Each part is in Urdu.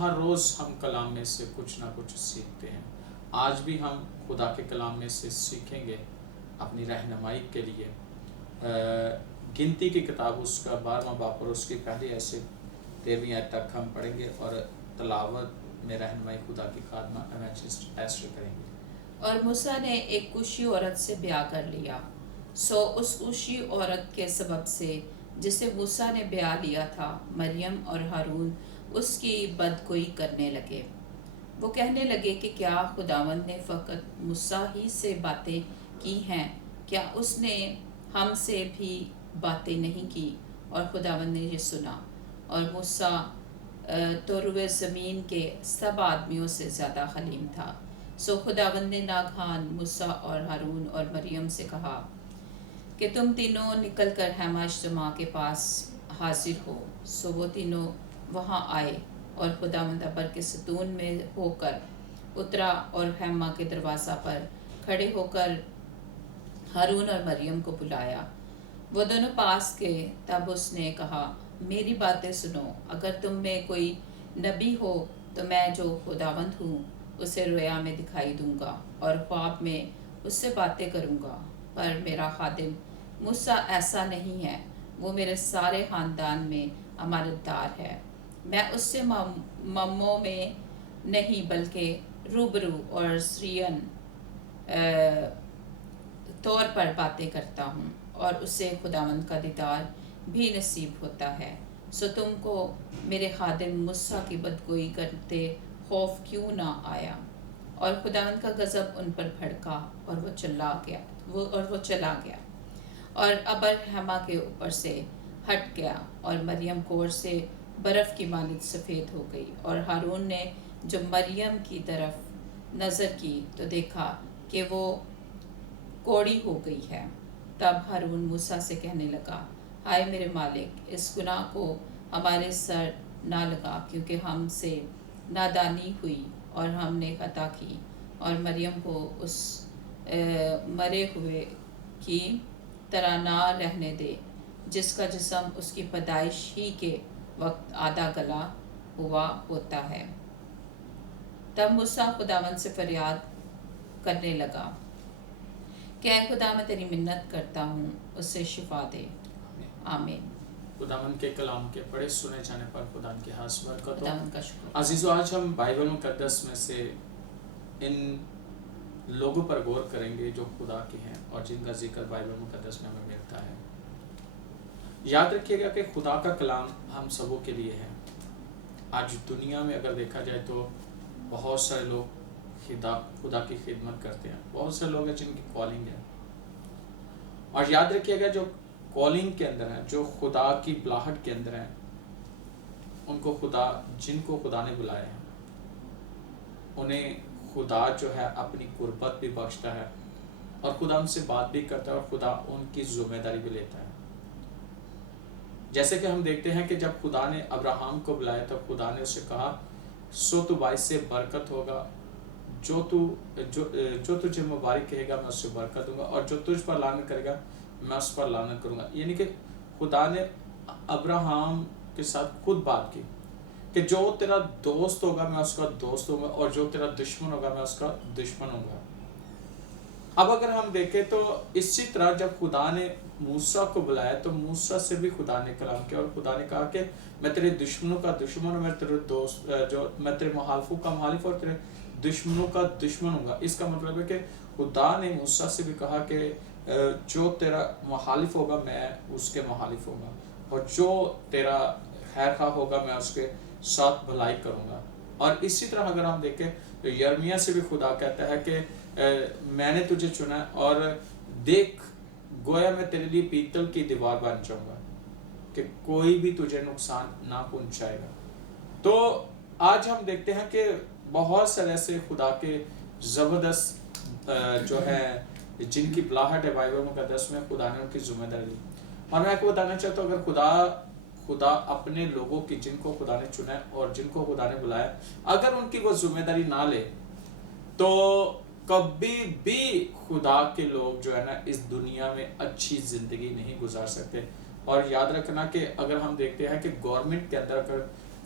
ہر روز ہم کلام میں سے کچھ نہ کچھ سیکھتے ہیں. آج بھی ہم خدا کے کلام میں سے سیکھیں گے اپنی رہنمائی کے لیے. گنتی کی کتاب اس کا 12واں باب اور اس کی پہلی ایسے 13ویں آیت تک ہم پڑھیں گے اور تلاوت میں رہنمائی خدا کی خادمہ ایونجلسٹ ایسٹر کریں گے. اور موسیٰ نے ایک کوشی عورت سے بیاہ کر لیا، سو اس کوشی عورت کے سبب سے جسے موسیٰ نے بیاہ لیا تھا مریم اور ہارون اس کی بدگوئی کرنے لگے. وہ کہنے لگے کہ کیا خداوند نے فقط موسیٰ ہی سے باتیں کی ہیں؟ کیا اس نے ہم سے بھی باتیں نہیں کی؟ اور خداوند نے یہ سنا. اور موسیٰ تو روئے زمین کے سب آدمیوں سے زیادہ حلیم تھا. سو خداوند نے ناگہان موسیٰ اور ہارون اور مریم سے کہا کہ تم تینوں نکل کر خیمہ اجتماع کے پاس حاضر ہو. سو وہ تینوں وہاں آئے اور خداوند ابر کے ستون میں ہو کر اترا اور خیمہ کے دروازہ پر کھڑے ہو کر ہارون اور مریم کو بلایا. وہ دونوں پاس گئے. تب اس نے کہا میری باتیں سنو. اگر تم میں کوئی نبی ہو تو میں جو خداوند ہوں اسے رویا میں دکھائی دوں گا اور خواب میں اس سے باتیں کروں گا. پر میرا خادم موسیٰ ایسا نہیں ہے، وہ میرے سارے خاندان میں امانت دار ہے. میں اس سے ممو میں نہیں بلکہ روبرو اور سرین طور پر باتیں کرتا ہوں اور اسے خداوند کا دیدار بھی نصیب ہوتا ہے. سو تم کو میرے خادم موسیٰ کی بدگوئی کرتے خوف کیوں نہ آیا؟ اور خداوند کا غضب ان پر بھڑکا اور وہ چلا گیا اور ابر خیمہ کے اوپر سے ہٹ گیا اور مریم کور سے برف کی مانند سفید ہو گئی. اور ہارون نے جو مریم کی طرف نظر کی تو دیکھا کہ وہ کوڑی ہو گئی ہے. تب ہارون موسیٰ سے کہنے لگا ہائے میرے مالک، اس گناہ کو ہمارے سر نہ لگا، کیونکہ ہم سے نادانی ہوئی اور ہم نے خطا کی. اور مریم کو اس مرے ہوئے کی طرح نہ رہنے دے جس کا جسم اس کی پیدائش ہی کے وقت آدھا گلا ہوا ہوتا ہے. تب موسیٰ خداوند سے فریاد کرنے لگا کہ اے خدا، میں تیری منت کرتا ہوں اسے شفا دے. آمین. خداوند کے کلام کے پڑھے سنے جانے پر خداوند کی خاص برکت ہو. خداوند کا شکر. عزیزو آج ہم بائبل مقدس میں سے ان لوگوں پر غور کریں گے جو خدا کے ہیں اور جن کا ذکر بائبل مقدس میں ہمیں ملتا ہے. یاد رکھیے گا کہ خدا کا کلام ہم سبوں کے لیے ہے. آج دنیا میں اگر دیکھا جائے تو بہت سارے لوگ خدا کی خدمت کرتے ہیں. بہت سے لوگ ہیں جن کی کالنگ ہے. اور یاد رکھیے گا جو کالنگ کے اندر ہیں، جو خدا کی بلاہٹ کے اندر ہیں، ان کو جن کو خدا نے بلایا ہے انہیں خدا جو ہے اپنی قربت بھی بخشتا ہے اور خدا ان سے بات بھی کرتا ہے اور خدا ان کی ذمہ داری بھی لیتا ہے. جیسے کہ ہم دیکھتے ہیں کہ جب خدا نے ابراہم کو بلایا تو خدا نے اسے کہا سو تو باعث سے برکت ہوگا، جو تجھے مبارک کہے گا میں اس سے برکت دوں گا اور جو تجھ پر لعنت کرے گا میں اس پر لعنت کروں گا. یعنی کہ خدا نے ابراہم کے ساتھ خود بات کی کہ جو تیرا دوست ہوگا میں اس کا دوست ہوں گا اور جو تیرا دشمن ہوگا میں اس کا دشمن ہوں گا. اب اگر ہم دیکھیں تو اسی طرح جب خدا نے موسیٰ کو بلایا تو موسیٰ سے بھی خدا نے کلام کیا اور خدا نے کہا کہ میں تیرے دشمنوں کا دشمن اور میں تیرے دوست میں تیرے مخالفوں کا مخالف اور تیرے دشمنوں کا دشمن ہوں گا. اس کا مطلب ہے کہ خدا نے موسیٰ سے بھی کہا کہ جو تیرا مخالف ہوگا میں اس کے مخالف ہوں گا اور جو تیرا خیر خواہ ہوگا میں اس کے ساتھ بھلائی کروں گا. اور اسی طرح اگر ہم دیکھیں تو یرمیہ سے بھی خدا کہتا ہے کہ میں نے تجھے چنا اور دیکھ گویا میں تیرے لیے پیتل کی دیوار بن جاؤں گا کہ کوئی بھی تجھے نقصان نہ پہنچائے گا. تو آج ہم دیکھتے ہیں کہ بہت سارے ایسے خدا کے زبردست جو ہے جن کی بلاہٹ ہے بائبل مقدس میں خدا نے ان کی ذمہ داری لی. اور میں آپ کو بتانا چاہتا ہوں اگر خدا اپنے لوگوں کی جن کو خدا نے چنا ہے اور جن کو خدا نے بلایا اگر ان کی وہ ذمہ داری نہ لے تو کبھی بھی خدا کے لوگ جو ہے نا اس دنیا میں اچھی زندگی نہیں گزار سکتے. اور یاد رکھنا کہ اگر ہم دیکھتے ہیں کہ گورنمنٹ کے اندر اگر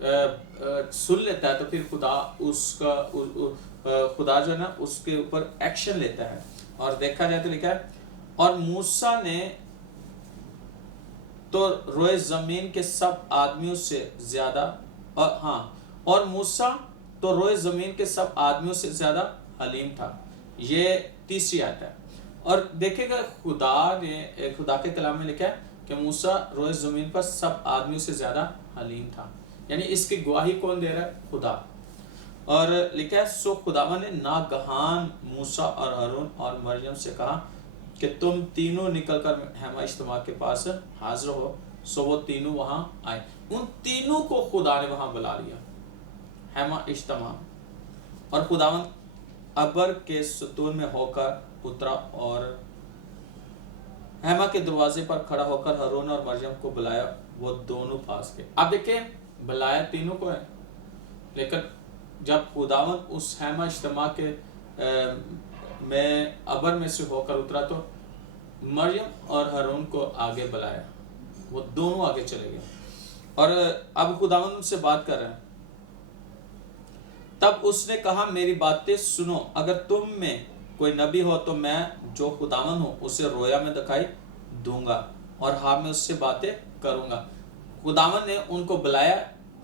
سن لیتا ہے تو پھر خدا اس کا خدا جو ہے نا اس کے اوپر ایکشن لیتا ہے. اور دیکھا جائے تو لکھا ہے اور موسیٰ نے تو روئے زمین کے سب آدمیوں سے زیادہ اور موسیٰ تو روئے زمین کے سب آدمیوں سے زیادہ حلیم تھا. یہ تیسری آیت ہے. اور دیکھیں گا خدا کے کلام میں لکھا ہے کہ موسیٰ روئے زمین پر سب آدمیوں سے زیادہ حلیم تھا. یعنی اس کی گواہی کون دے رہا ہے؟ خدا. اور لکھا ہے سو خداوند نے ناگہان موسیٰ اور ہارون اور مریم سے کہا کہ تم تینوں نکل کر خیمہ اجتماع کے پاس حاضر ہو. سو وہ تینوں وہاں آئے. ان تینوں کو خدا نے وہاں بلا لیا خیمہ اجتماع. اور خداوند ابر کے ستون میں ہو کر اترا اور خیمہ کے دروازے پر کھڑا ہو کر ہارون اور مریم کو بلایا. وہ دونوں پاس گئے. اب دیکھیں بلایا تینوں کو ہے، لیکن جب خداوند اس خیمہ اجتماع کے میں ابر میں سے ہو کر اترا تو مریم اور ہارون کو آگے بلایا. وہ دونوں آگے چلے گئے اور اب خداوند ان سے بات کر رہے ہیں. تب اس نے کہا میری باتیں سنو، اگر تم میں کوئی نبی ہو تو میں جو خداوند ہوں اسے رویا میں دکھائی دوں گا اور خواب میں اس سے باتیں کروں گا. خداوند نے ان کو بلایا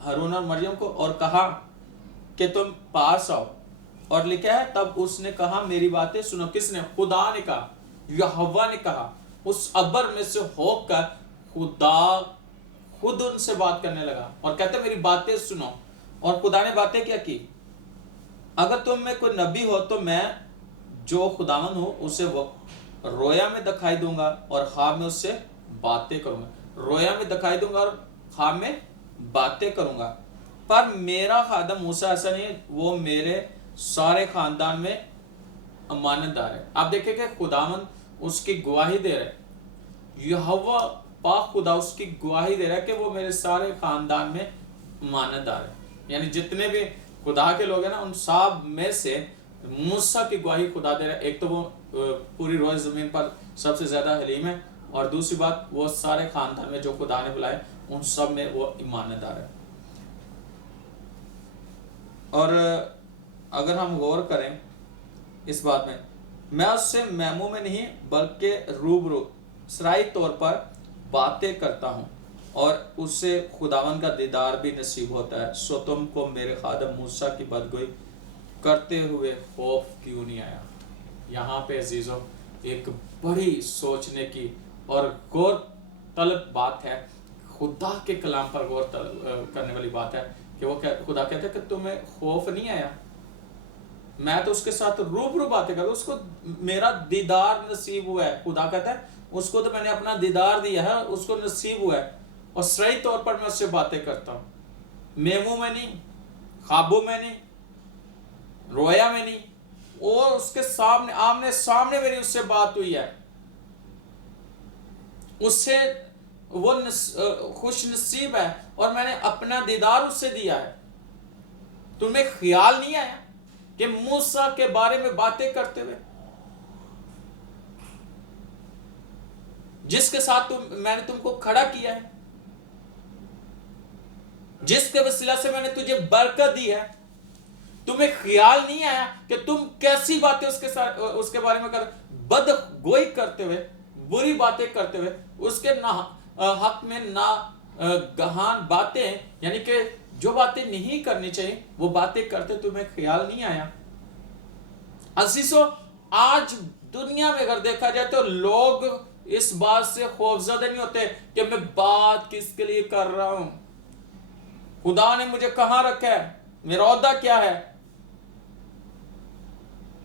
ہارون اور مریم کو اور کہا کہ تم پاس آؤ. اور لکھا ہے تب اس نے کہا میری باتیں سنو. کس نے؟ خدا نے کہا، یہوہ نے کہا. اس ابر میں سے ہو کر خدا خود ان سے بات کرنے لگا اور کہتے میری باتیں سنو. اور خدا نے باتیں کیا کی؟ اگر تم میں کوئی نبی ہو تو میں جو خداوند ہوں اسے وہ رویا میں دکھائی دوں گا اور خواب میں اس سے باتیں کروں گا. رویا میں دکھائی دوں گا اور خواب میں باتیں کروں گا. پر میرا خادم موسیٰ ایسا نہیں ہے، وہ میرے سارے خاندان میں امانت دار ہے. آپ دیکھیں کہ خداوند اس کی گواہی دے رہے، یہوہ پاک خدا اس کی گواہی دے رہا ہے کہ وہ میرے سارے خاندان میں امانت دار ہے. یعنی جتنے بھی خدا کے لوگ ہیں نا ان سب میں سے موسیٰ کی گواہی خدا دے رہا ہے. ایک تو وہ پوری روئے زمین پر سب سے زیادہ حلیم ہے، اور دوسری بات وہ سارے خاندان میں جو خدا نے بلائے ان سب میں وہ امانت دار ہے. اور اگر ہم غور کریں اس بات میں اس سے میمو میں نہیں بلکہ روبرو سرائی طور پر باتیں کرتا ہوں اور اس سے خداوند کا دیدار بھی نصیب ہوتا ہے. سو تم کو میرے خادم موسیٰ کی بدگوئی کرتے ہوئے خوف کیوں نہیں آیا؟ یہاں پہ عزیزوں ایک بڑی سوچنے کی اور غور طلب بات ہے. خدا کے کلام پر غور کرنے والی بات ہے کہ وہ خدا کہتا ہے کہ تمہیں خوف نہیں آیا. میں تو اس کے ساتھ روبرو باتیں کرتا ہوں، اس کو میرا دیدار نصیب ہوا ہے. خدا کہتا ہے اس کو تو میں نے اپنا دیدار دیا ہے، اس کو نصیب ہوا ہے اور صحیح طور پر میں اس سے باتیں کرتا ہوں. میمو میں نہیں، خوابوں میں نہیں، رویا میں نہیں، وہ اس کے سامنے آمنے سامنے میری اس سے بات ہوئی ہے. اس سے وہ خوش نصیب ہے اور میں نے اپنا دیدار اس سے دیا ہے. تمہیں خیال نہیں آیا کہ موسیٰ کے بارے میں باتیں کرتے ہوئے جس کے ساتھ میں نے تم کو کھڑا کیا ہے، جس کے وسیلہ سے میں نے تجھے برکت دی ہے، تمہیں خیال نہیں آیا کہ تم کیسی باتیں اس کے بارے میں بد گوئی کرتے ہوئے، بری باتیں کرتے ہوئے، اس کے حق میں گہان باتیں، یعنی کہ جو باتیں نہیں کرنی چاہیے وہ باتیں کرتے تمہیں خیال نہیں آیا؟ عزیزو آج دنیا میں اگر دیکھا جائے تو لوگ اس بات سے خوفزدہ نہیں ہوتے کہ میں بات کس کے لیے کر رہا ہوں، خدا نے مجھے کہاں رکھا ہے، میرا عہدہ کیا ہے،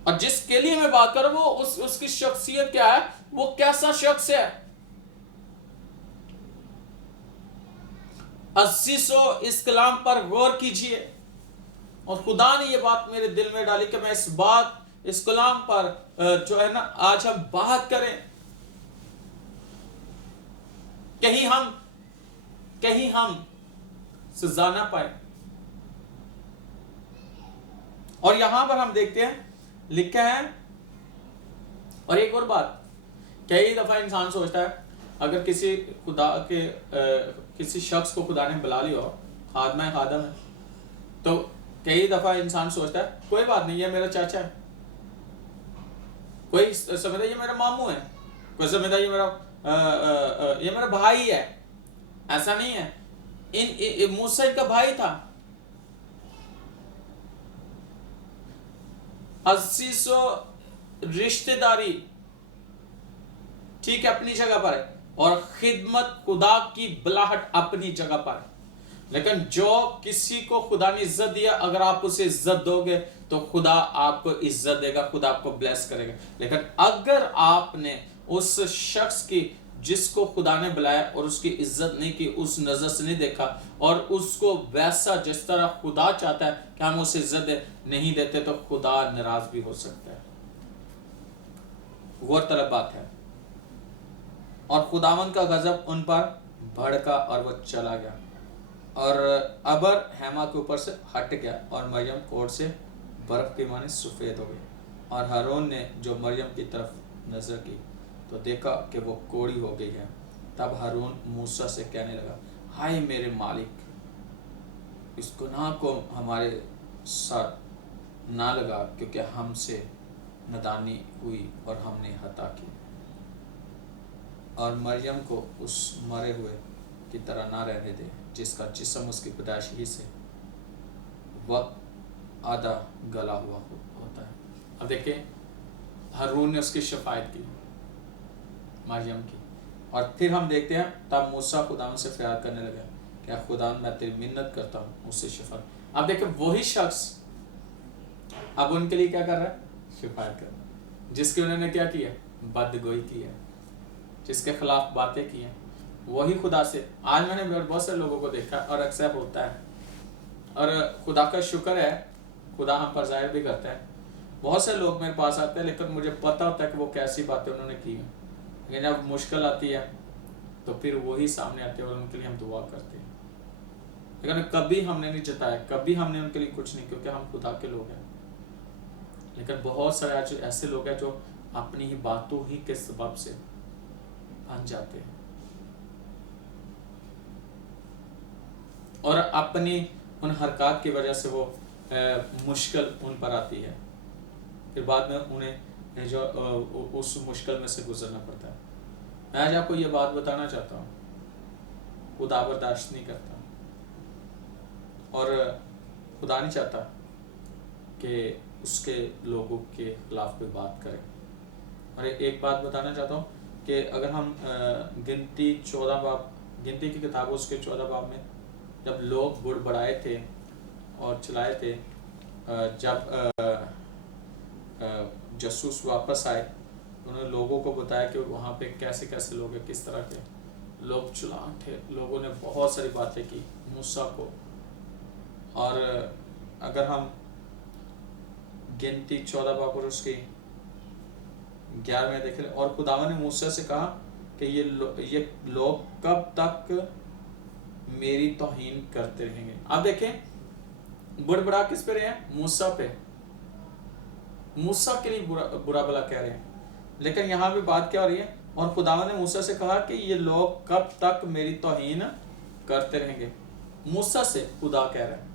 اور جس کے لیے میں بات کر رہا ہوں وہ اس کی شخصیت کیا ہے، وہ کیسا شخص ہے. عزیزو اس کلام پر غور کیجئے، اور خدا نے یہ بات میرے دل میں ڈالی کہ میں اس کلام پر جو ہے نا آج ہم بات کریں. کہیں ہم سزا نہ پائیں. اور یہاں پر ہم دیکھتے ہیں لکھا ہے، اور ایک اور بات، کئی دفعہ انسان سوچتا ہے اگر کسی شخص کو خدا نے بلا لیا ہو خادمہ خادم ہے. تو کئی دفعہ انسان سوچتا ہے کوئی بات نہیں، یہ میرا چاچا ہے، کوئی سمجھتا ہے یہ میرا ماموں ہے، کوئی سمجھتا ہے یہ میرا بھائی ہے. ایسا نہیں ہے. موسیٰ کا بھائی تھا. 80 رشتہ داری ٹھیک ہے اپنی جگہ پر ہے، اور خدمت خدا کی بلاہٹ اپنی جگہ پر ہے. لیکن جو کسی کو خدا نے عزت دیا، اگر آپ اسے عزت دو گے تو خدا آپ کو عزت دے گا، خدا آپ کو بلیس کرے گا. لیکن اگر آپ نے اس شخص کی جس کو خدا نے بلایا اور اس کی عزت نہیں کی، اس نظر سے نہیں دیکھا، اور اس کو ویسا جس طرح خدا چاہتا ہے کہ ہم اسے عزت نہیں دیتے، تو خدا ناراض بھی ہو سکتا ہے. غور طلب بات ہے. اور خداوند کا غضب ان پر بھڑکا اور وہ چلا گیا، اور ابر حیما کے اوپر سے ہٹ گیا، اور مریم کوڑ سے برف کی مانند سفید ہو گئی. اور ہارون نے جو مریم کی طرف نظر کی تو دیکھا کہ وہ کوڑی ہو گئی ہے. تب ہارون موسیٰ سے کہنے لگا، ہائے میرے مالک، اس گناہ کو ہمارے سر نہ لگا، کیونکہ ہم سے نادانی ہوئی اور ہم نے خطا کی. اور مریم کو اس مرے ہوئے کی طرح نہ رہنے دے جس کا جسم اس کی پیدائش ہی سے وقت آدھا گلا ہوا ہوتا ہے. اب دیکھیں ہارون نے اس کی شفاعت کی مریم کی. اور پھر ہم دیکھتے ہیں تب موسیٰ خداوند سے فریاد کرنے لگا کہ خداوند میں تیری منت کرتا ہوں اس سے شفا. اب دیکھیں وہی شخص اب ان کے لیے کیا کر رہا ہے؟ شفاعت کر رہا ہے. جس کی انہوں نے کیا کیا؟ بدگوئی کی ہے، جس کے خلاف باتیں کی ہیں. وہی خدا سے آج میں نے بہت سے لوگوں کو دیکھا اور اکثر ہوتا ہے، اور خدا کا شکر ہے خدا ہم پر ظاہر بھی کرتا ہے. بہت سے لوگ میرے پاس آتے ہیں لیکن مجھے پتہ ہوتا ہے کہ وہ کیسی باتیں انہوں نے کی ہیں، لیکن جب مشکل آتی ہے تو پھر وہی سامنے آتے ہیں اور ان کے لیے ہم دعا کرتے ہیں. لیکن کبھی ہم نے نہیں جتایا، کبھی ہم نے ان کے لیے کچھ نہیں، کیونکہ ہم خدا کے لوگ ہیں. لیکن بہت سارے ایسے لوگ ہیں جو اپنی ہی باتوں ہی کے سبب سے بن جاتے ہیں اور اپنی ان حرکات کی وجہ سے وہ مشکل ان پر آتی ہے، پھر بعد میں انہیں جو اس مشکل میں سے گزرنا پڑتا ہے. میں آج آپ کو یہ بات بتانا چاہتا ہوں، خدا برداشت نہیں کرتا اور خدا نہیں چاہتا کہ اس کے لوگوں کے خلاف کوئی بات کرے. اور ایک بات بتانا چاہتا ہوں کہ اگر ہم گنتی کی کتاب اس کے 14 باب میں جب لوگ بڑ بڑائے تھے اور چلائے تھے، جب جاسوس واپس آئے انہوں نے لوگوں کو بتایا کہ وہاں پہ کیسے کیسے لوگ ہیں، کس طرح کے لوگ چلاک تھے. لوگوں نے بہت ساری باتیں کی موسیٰ کو. اور اگر ہم گنتی 14 باب اور اس کی 11 میں دیکھیں، اور خداوند نے موسیٰ سے کہا کہ یہ لوگ کب تک میری توہین کرتے رہیں گے. آپ دیکھیں بڑبڑا کس پہ رہے ہیں؟ موسیٰ پہ. موسیٰ کے لیے برا بلا کہہ رہے ہیں. لیکن یہاں بھی بات کیا ہو رہی ہے؟ اور خداوند نے موسیٰ سے کہا کہ یہ لوگ کب تک میری توہین کرتے رہیں گے. موسیٰ سے خدا کہہ رہے ہیں.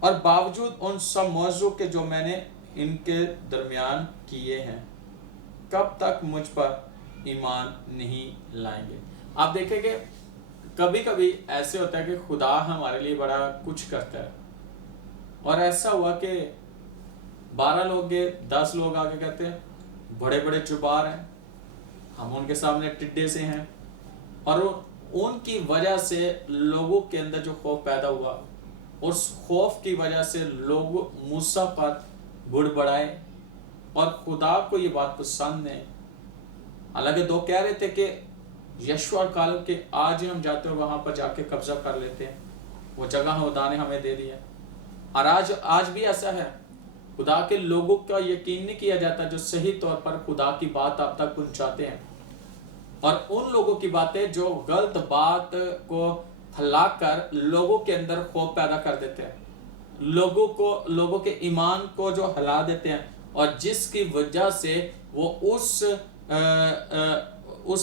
اور باوجود ان سب موضوع کے جو میں نے ان کے درمیان کیے ہیں، کب تک مجھ پر ایمان نہیں لائیں گے. آپ دیکھیں کہ کبھی کبھی ایسے ہوتا ہے کہ خدا ہمارے لیے بڑا کچھ کرتا ہے، اور ایسا ہوا کہ 12 لوگ گئے، 10 لوگ آگے کہتے ہیں بڑے بڑے جبار ہیں، ہم ان کے سامنے ٹڈے سے ہیں. اور ان کی وجہ سے لوگوں کے اندر جو خوف پیدا ہوا، اس خوف کی وجہ سے لوگ موسیٰ پر بڑبڑائے، اور خدا کو یہ بات پسند نہیں. حالانکہ 2 کہہ رہے تھے کہ یشوع اور کالب کے آج ہم جاتے ہیں اور وہاں پر جا کے قبضہ کر لیتے ہیں، وہ جگہ خدا نے ہمیں دے دی ہے. اور آج بھی ایسا ہے، خدا کے لوگوں کا یقین نہیں کیا جاتا جو صحیح طور پر خدا کی بات آپ تک پہنچاتے ہیں، اور ان لوگوں کی باتیں جو غلط بات کو پھیلا کر لوگوں کے اندر خوف پیدا کر دیتے ہیں، لوگوں کے ایمان کو جو ہلا دیتے ہیں، اور جس کی وجہ سے وہ اس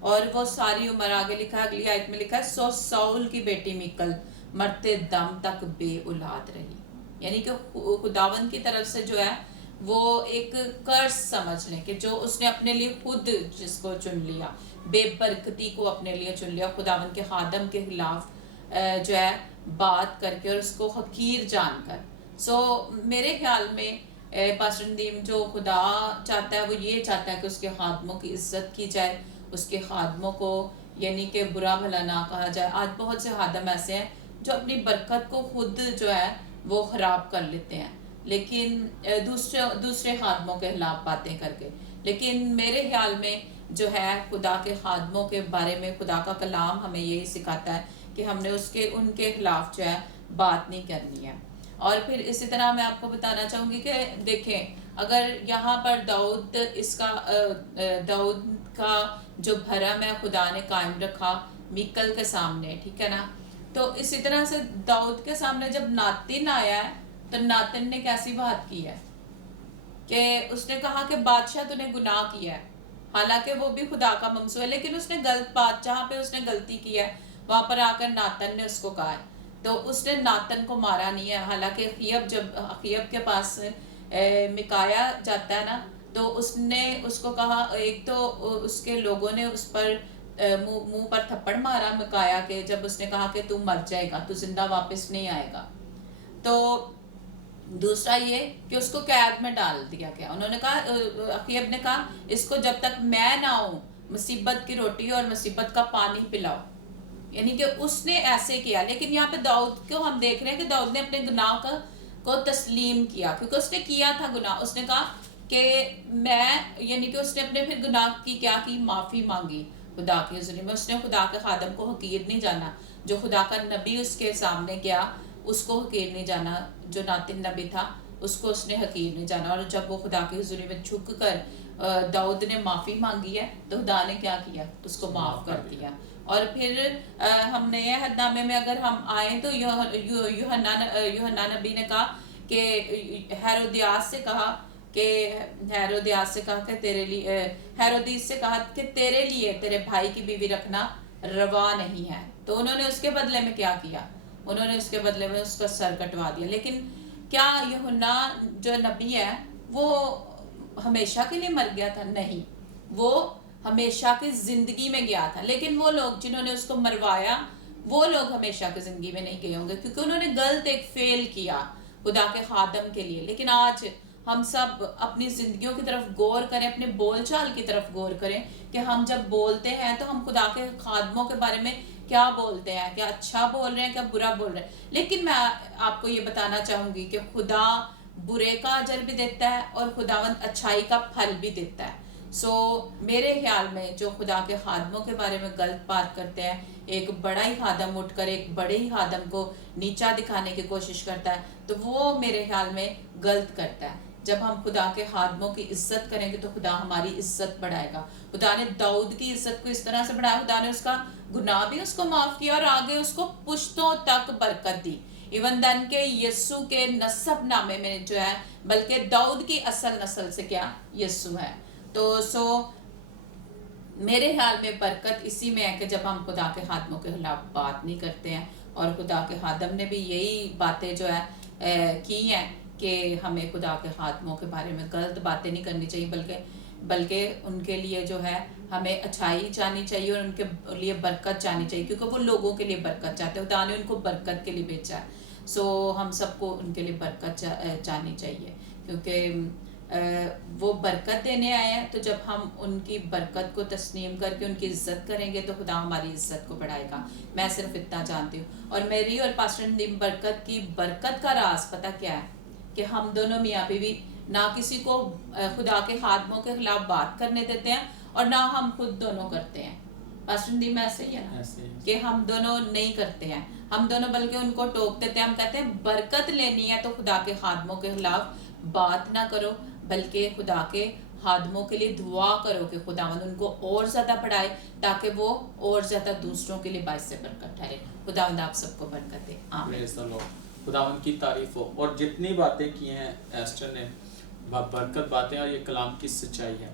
اور وہ ساری عمر، آگے لکھا ہے اگلی آیت میں لکھا ہے، سو ساؤل کی بیٹی میکل مرتے دم تک بے اولاد رہی. یعنی کہ خداوند کی طرف سے جو ہے وہ ایک قرض سمجھ لیں کہ جو اس نے اپنے لیے خود جس کو چن لیا، بے برکتی کو اپنے لیے چن لیا، خداوند کے خادم کے خلاف جو ہے بات کر کے اور اس کو حقیر جان کر. سو میرے خیال میں پاسٹر ندیم جو خدا چاہتا ہے وہ یہ چاہتا ہے کہ اس کے خادموں کی عزت کی جائے، اس کے خادموں کو یعنی کہ برا بھلا نہ کہا جائے. آج بہت سے خادم ایسے ہیں جو اپنی برکت کو خود جو ہے وہ خراب کر لیتے ہیں، لیکن دوسرے خادموں کے خلاف باتیں کر کے. لیکن میرے خیال میں جو ہے خدا کے خادموں کے بارے میں خدا کا کلام ہمیں یہی سکھاتا ہے کہ ہم نے ان کے خلاف جو ہے بات نہیں کرنی ہے. اور پھر اسی طرح میں آپ کو بتانا چاہوں گی کہ دیکھیں اگر یہاں پر داؤد کا جو بھرم ہے خدا نے قائم رکھا میکل کے سامنے، ٹھیک ہے نا، تو اسی طرح سے داؤد کے سامنے جب ناتن آیا ہے تو ناتن نے کیسی بات کی ہے کہ اس نے کہا کہ بادشاہ تو نے گناہ کیا ہے، حالانکہ وہ بھی خدا کا ممسو ہے، لیکن اس نے غلط بات، جہاں پہ اس نے غلطی کی ہے وہاں پر آ کر ناتن نے اس کو کہا ہے، تو اس نے ناتن کو مارا نہیں ہے. حالانکہ جب اخیب کے پاس مکایا جاتا ہے نا تو اس نے اس کو کہا، ایک تو اس کے لوگوں نے اس پر منہ پر تھپڑ مارا مکایا کے، جب اس نے کہا کہ تو مر جائے گا، تو زندہ واپس نہیں آئے گا. تو دوسرا یہ کہ اس کو قید میں ڈال دیا گیا. انہوں نے کہا، اخیب نے کہا اس کو جب تک میں نہ ہوں مصیبت کی روٹی اور مصیبت کا پانی پلاؤ. یعنی کہ اس نے ایسے کیا. لیکن یہاں پہ داؤد کو ہم دیکھ رہے ہیں کہ داؤد نے اپنے گناہ کو تسلیم کیا، کیونکہ اس نے کیا تھا گناہ. اس نے کہا کہ یعنی کہ اس نے اپنے پھر گناہ کی کیا کی، معافی مانگی خدا کے حضور میں. اس نے خدا کے خادم کو حقیر نہیں جانا، جو خدا کا نبی اس کے سامنے گیا اس کو حقیر نہیں جانا، جو ناتن نبی تھا اس کو اس نے حقیر نہیں جانا. اور جب وہ خدا کی حضوری میں جھک کر داؤد نے معافی مانگی ہے تو خدا نے کیا کیا، اس کو معاف کر دیا. اور پھر ہم نئے عہد نامے میں اگر ہم آئیں تو یوحنا نبی نے کہا کہ ہیرودیاس سے کہا کہ تیرے لیے، ہیرودیس سے کہا کہ تیرے لیے تیرے بھائی کی بیوی رکھنا روا نہیں ہے. تو انہوں نے اس کے بدلے میں کیا کیا، انہوں نے اس کے بدلے میں اس کا سر کٹوا دیا. لیکن کیا یوحنا جو نبی ہے وہ ہمیشہ کے لیے مر گیا تھا؟ نہیں، وہ ہمیشہ کی زندگی میں گیا تھا. لیکن وہ لوگ جنہوں نے اس کو مروایا وہ لوگ ہمیشہ کی زندگی میں نہیں گئے ہوں گے، کیونکہ انہوں نے غلط ایک فیل کیا خدا کے خادم کے لیے. لیکن آج ہم سب اپنی زندگیوں کی طرف غور کریں، اپنے بول چال کی طرف غور کریں کہ ہم جب بولتے ہیں تو ہم خدا کے خادموں کے بارے میں کیا بولتے ہیں، کیا اچھا بول رہے ہیں، کیا برا بول رہے ہیں. لیکن میں آپ کو یہ بتانا چاہوں گی کہ خدا برے کا اجر بھی دیتا ہے اور خداوند اچھائی کا پھل بھی دیتا ہے. سو میرے خیال میں جو خدا کے خادموں کے بارے میں غلط بات کرتے ہیں، ایک بڑا ہی خادم اٹھ کر ایک بڑے ہی خادم کو نیچا دکھانے کی کوشش کرتا ہے، تو وہ میرے خیال میں غلط کرتا ہے. جب ہم خدا کے خادموں کی عزت کریں گے تو خدا ہماری عزت بڑھائے گا. خدا نے داؤد کی عزت کو اس طرح سے بڑھایا، خدا نے اس کا گناہ بھی اس کو معاف کیا اور آگے اس کو پشتوں تک برکت دی. ایون دن کے یسو کے نسب نامے میں جو ہے، بلکہ داؤد کی اصل نسل سے کیا، یسو ہے. تو میرے خیال میں برکت اسی میں ہے کہ جب ہم خدا کے خادموں کے خلاف بات نہیں کرتے ہیں. اور خدا کے خادم نے بھی یہی باتیں جو ہے کی ہیں کہ ہمیں خدا کے خادموں کے بارے میں غلط باتیں نہیں کرنی چاہیے، بلکہ ان کے لیے جو ہے ہمیں اچھائی چاہنی چاہیے اور ان کے لیے برکت چاہنی چاہیے، کیونکہ وہ لوگوں کے لیے برکت چاہتے ہیں. خدا نے ان کو برکت کے لیے بھیجا ہے. سو ہم سب کو ان کے لیے برکت چاہنی چاہیے، کیونکہ وہ برکت دینے آئے ہیں. تو جب ہم ان کی برکت کو تسلیم کر کے ان کی عزت کریں گے تو خدا ہماری عزت کو بڑھائے گا. میں صرف اتنا جانتی ہوں. اور میری اور پاسٹر ندیم برکت کی برکت کا راز پتہ کیا ہے کہ ہم دونوں میاں بیوی نہ کسی کو خدا کے خادموں کے خلاف بات کرنے دیتے ہیں اور نہ ہم خود دونوں کرتے ہیں. پاسٹر ندیم ایسے ہی ہے نا کہ ہم دونوں نہیں کرتے ہیں، ہم دونوں بلکہ ان کو ٹوک دیتے ہیں. ہم کہتے ہیں برکت لینی ہے تو خدا کے خادموں کے خلاف بات نہ کرو، بلکہ خدا کے خادموں کے لیے دعا کرو کہ خداوند ان کو اور زیادہ بڑھائے تاکہ وہ اور زیادہ دوسروں کے لیے باعث برکت ٹھہرے. خداوند آپ سب کو برکت دے. آمین. خداوند کی تعریف ہو. اور جتنی باتیں کی ہیں ایسٹر نے، برکت باتیں اور یہ کلام کی سچائی ہے.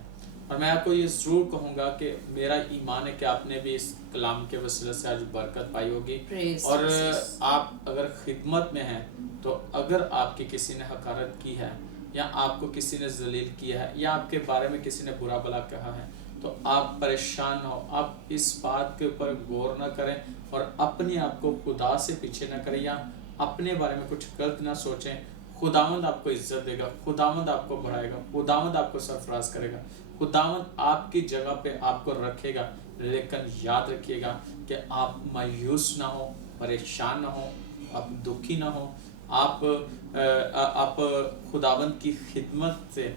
اور میں آپ کو یہ ضرور کہوں گا کہ میرا ایمان ہے کہ آپ نے بھی اس کلام کے وسیلے سے آج برکت پائی ہوگی. Praise اور Jesus. آپ اگر خدمت میں ہیں تو اگر آپ کی کسی نے حقارت کی ہے یا آپ کو کسی نے ذلیل کیا ہے یا آپ کے بارے میں کسی نے برا بھلا کہا ہے تو آپ پریشان نہ ہو. آپ اس بات کے اوپر غور نہ کریں اور اپنے آپ کو خدا سے پیچھے نہ کریں یا اپنے بارے میں کچھ غلط نہ سوچیں. خداوند آپ کو عزت دے گا, خداوند آپ کو بڑھائے گا, خداوند آپ کو سرفراز کرے گا, خداوند آپ کی جگہ پہ آپ کو رکھے گا. لیکن یاد رکھیے گا کہ آپ مایوس نہ ہو, پریشان نہ ہو, آپ دکھی نہ ہو, آپ خداوند کی خدمت سے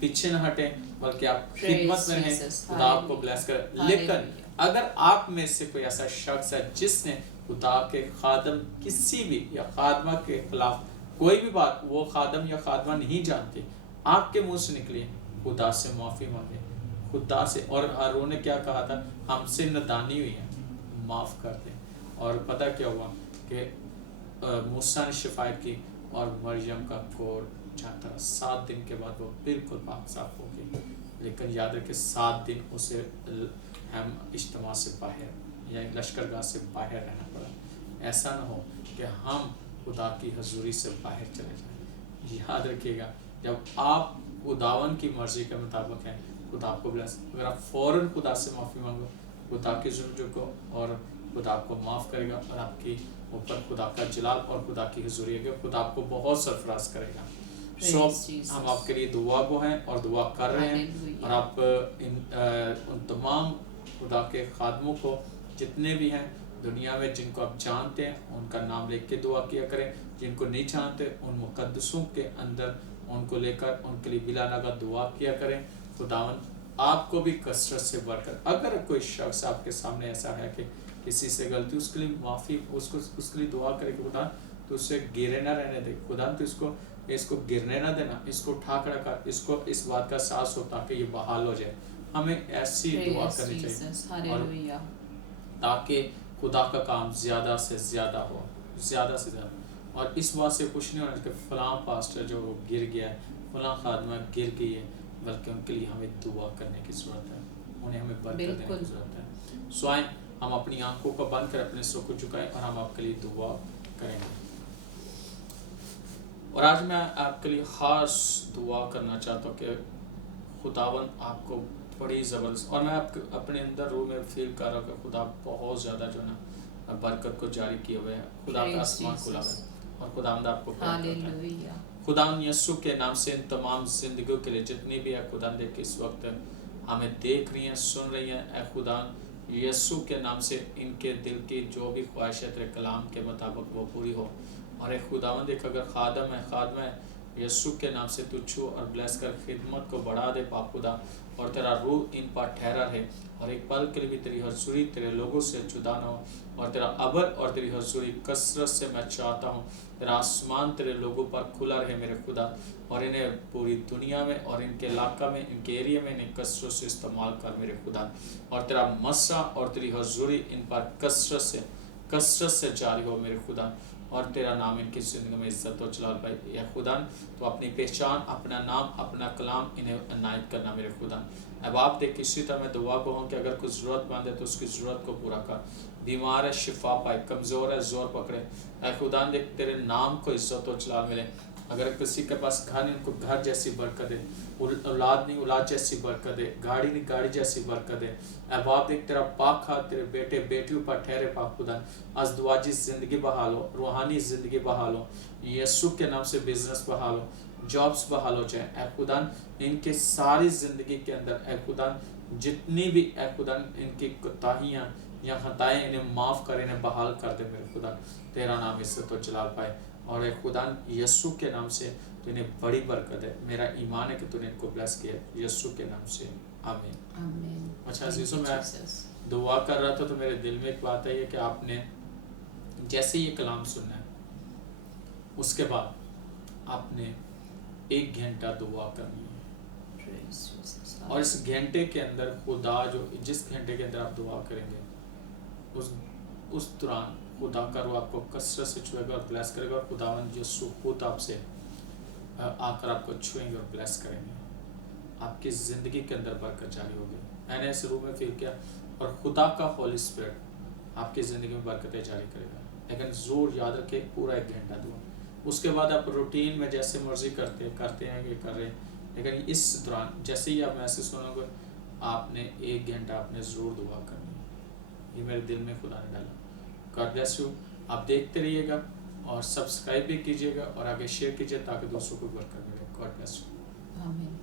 پیچھے نہ ہٹیں بلکہ آپ خدمت میں رہیں. خدا آپ کو بلیس کرے. لیکن اگر آپ میں سے کوئی ایسا شخص ہے جس نے خدا کے خادم کسی بھی یا خادمہ کے خلاف کوئی بھی بات وہ خادم یا خادمہ نہیں جانتے, آپ کے منہ سے نکلی, خدا سے معافی مانگے, خدا سے. اور ہارون نے کیا کہا تھا, ہم سے نادانی ہوئی ہے, معاف کر دیں. اور پتہ کیا ہوا کہ موسیٰ نے شفاعت کی اور مریم کا کوڑ جاتا. 7 دن کے بعد وہ بالکل پاک صاف ہو گئی. لیکن یاد رکھے 7 دن اسے ہم اجتماع سے باہر یا لشکرگاہ سے باہر رہنا پڑا. ایسا نہ ہو کہ ہم خدا کی حضوری سے باہر چلے جائیں. یاد رکھیے گا جب آپ خداون کی مرضی کے مطابق ہیں خدا آپ کو بلیس. اگر آپ فوراً خدا سے معافی مانگو, خدا کی ظلم کو اور خدا آپ کو معاف کرے گا اور آپ کی اوپر خدا کا جلال اور خدا کی حضوری ہے, خدا آپ کو بہت سرفراز کرے گا. ہم آپ کے لیے دعا گو ہیں اور دعا کر رہے ہیں. اور آپ ان تمام خدا کے خادموں کو جتنے بھی ہیں دنیا میں جن کو آپ جانتے ہیں ان کا نام لے کے دعا کیا کریں, جن کو نہیں جانتے ان مقدسوں کے اندر ان کو لے کر ان کے لیے بلا ناغہ دعا کیا کریں. خداوند آپ کو بھی کثرت سے برکت. اگر کوئی شخص آپ کے سامنے ایسا ہے کہ کسی سے غلطی, اس کے لیے معافی, اس کے لیے دعا کرے کہ خدا تو اسے گرے نہ رہنے دے, خدا تو اس کو گرنے نہ دینا, اس کو اٹھا کر رکھا, اس کو اس بات کا احساس ہو تاکہ یہ بحال ہو جائے. ہمیں ایسی دعا کرنی چاہیے اور تاکہ خدا کا کام زیادہ سے زیادہ ہو, زیادہ سے زیادہ. اور اس بات سے خوش نہیں ہونا کہ فلاں پاسٹر جو گر گیا ہے, فلاں خادمہ گر گئی ہے, بلکہ ان کے لیے ہمیں دعا کرنے کی ضرورت ہے, انہیں ہمیں برکت دینے کی ضرورت ہے. سو آئیں ہم اپنی آنکھوں کو بند کر اپنے سر کو جھکائیں اور ہم آپ کے لیے دعا کریں گے. اور آج میں آپ کے لیے خاص دعا کرنا چاہتا ہوں کہ خداوند آپ کو بڑی زبردست, اور میں اپنے اندر روح میں فیل کر رہا ہوں کہ خدا بہت زیادہ جو نا برکت کو جاری کیے ہوئے ہیں. خدا کا آسمان کھلا ہے اور خداوند آپ کو پیار کرتا ہے. خداوند یسوع کے نام سے ان تمام زندگیوں کے لیے جتنی بھی ہے خداوند کہ اس وقت ہمیں دیکھ رہی ہیں, سن رہی ہیں, اے خداوند یسوع کے نام سے ان کے دل کی جو بھی خواہش ہے تیرے کلام کے مطابق وہ پوری ہو. اور اے خداوند ایک اگر خادم ہے, خادمہ ہے, یسوع کے نام سے تو چھو اور بلیس کر, خدمت کو بڑھا دے پاک خدا, اور تیرا روح ان پر ٹھہرا رہے اور ایک پل کے لیے بھی تیری حضوری تیرے لوگوں سے جدا نہ ہو. اور تیرا ابر اور تیری حضوری کثرت سے میں چاہتا ہوں, تیرا آسمان تیرے لوگوں پر کھلا رہے میرے خدا, اور انہیں پوری دنیا میں اور ان کے علاقہ میں, ان کے ایریا میں انہیں کثرت سے استعمال کر میرے خدا. اور تیرا مسا اور تیری حضوری ان پر کثرت سے جاری ہو میرے خدا, اور تیرا نام ان کی زندگی میں عزت و جلال پائے. یا خدا تو اپنی پہچان, اپنا نام, اپنا کلام انہیں عنایت کرنا میرے خدا. اب آپ دیکھ اسی طرح میں دعا کو ہوں کہ اگر کوئی ضرورت مند ہے تو اس کی ضرورت کو پورا کر, بیمار ہے شفا پائے, کمزور ہے زور پکڑے. اے خدا دیکھ تیرے نام کو عزت و جلال ملے. اگر کسی کے پاس گھر نہیں, ان کو گھر جیسی برکت دے, اولاد نہیں اولاد جیسی برکت دے, گاڑی نہیں گاڑی جیسی برکت دے. اے باپ دیکھ تیرا پاک ہاتھ تیرے بیٹے بیٹیوں پر ٹھہرے پاک خدا. ازدواجی زندگی بحال ہو, روحانی زندگی بحال ہو, یسوع کے نام سے بزنس بحال ہو, جابس بحال ہو جائیں. اے خدا ان کے ساری زندگی کے اندر اے خدا جتنی بھی اے خدا ان کی کوتاہیاں یا خطائیں انہیں معاف کر, انہیں بحال کر دے میرے خدا. تیرا نام عزت و جلال پائے. اور اے خدا یسوع کے نام سے تو انہیں بڑی برکت ہے. میرا ایمان ہے کہ تو نے ان کو بلیس کیا, یسوع کے نام سے آمین. اچھا عزیزوں, میں دعا کر رہا تھا تو میرے دل میں ایک بات ہے کہ آپ نے جیسے یہ کلام سننا ہے اس کے بعد آپ نے 1 گھنٹہ دعا کرنی ہے, اور اس گھنٹے کے اندر خدا جو جس گھنٹے کے اندر آپ دعا کریں گے اس دوران خدا کا روح آپ کو کثرت سے چھوئے گا اور بلیس کرے گا, اور خداوند یسوع خود آپ سے آ کر آپ کو چھوئیں گے اور بلیس کریں گے. آپ کی زندگی کے اندر برکت جاری ہوگی. میں نے اس روح میں فیل کیا اور خدا کا ہولی اسپرٹ آپ کی زندگی میں برکتیں جاری کرے گا. لیکن ضرور یاد رکھے پورا 1 گھنٹہ دعا. اس کے بعد آپ روٹین میں جیسے مرضی کرتے ہیں یہ کر رہے ہیں, لیکن اس دوران جیسے ہی آپ محسوس کرو گے آپ نے 1 گھنٹہ آپ نے ضرور دعا کرنی ہے. یہ میرے دل میں خدا نے ڈالا. God bless you. آپ دیکھتے رہیے گا اور سبسکرائب بھی کیجیے گا اور آگے شیئر کیجیے تاکہ دوسروں کو برکت ملے. God bless you. آمین.